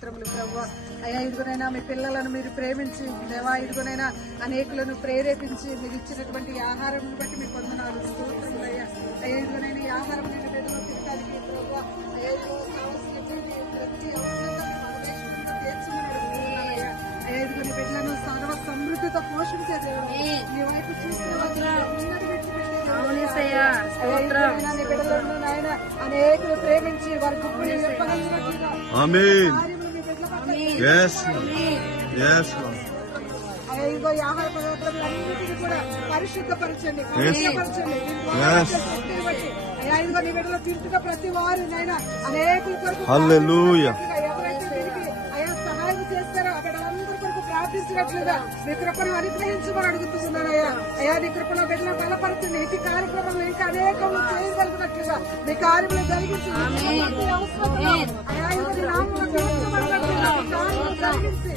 ప్రభువా అయ్యా, ఇదిగోనైనా మీ పిల్లలను మీరు ప్రేమించి దేవా, ఇదిగోనైనా అనేకులను ప్రేరేపించి మీరు ఇచ్చినటువంటి ఆహారం బట్టి మీకు వందనాలు, స్తోత్రములు అయ్యా. అయ్యా, ఇదిగోనైనా ఈ ఆహారం నేను బిడ్డలు తినడానికి ప్రభువా అయ్యా, ఇదిగో కావాల్సినటువంటి ప్రతి అవసరం తీర్చమని అడుగుతున్నానయ్యా. అయ్యా, ఇదిగో నీ బిడ్డలను సర్వ సమృద్ధితో పోషించే దేవుడు, నీ వైపు చూస్తే నీ బిడ్డలను నాయన అనేకులు ప్రేమించి వారి గుప్పుని నింపగలిగినట్లుగా ఇదిగో ఈ ఆహార పదార్థాలన్నింటినీ కూడా పరిశుద్ధపరచండి, పవిత్రపరచండి. అయ్యా, ఇదిగో నీ బిడ్డలో తింటున్న ప్రతి వారు నాయన అనేకుల కొరకు ఎవరైతే దీనికి అయ్యా సహాయం చేస్తారో ఆ బిడ్డలందరి కొరకు ప్రార్థించినట్లుగా నీ కృపను అనుగ్రహించమని అడుగుతున్నానయ్యా. అయ్యా, నీ కృపలో బిడ్డలను బలపడుతుంది, ఇంటి కార్యక్రమంలో ఇంకా అనేకం చేయగలిగినట్లుగా నీ కార్యములు జరిగించి అయ్యా, ఇది నామములో జరిగించి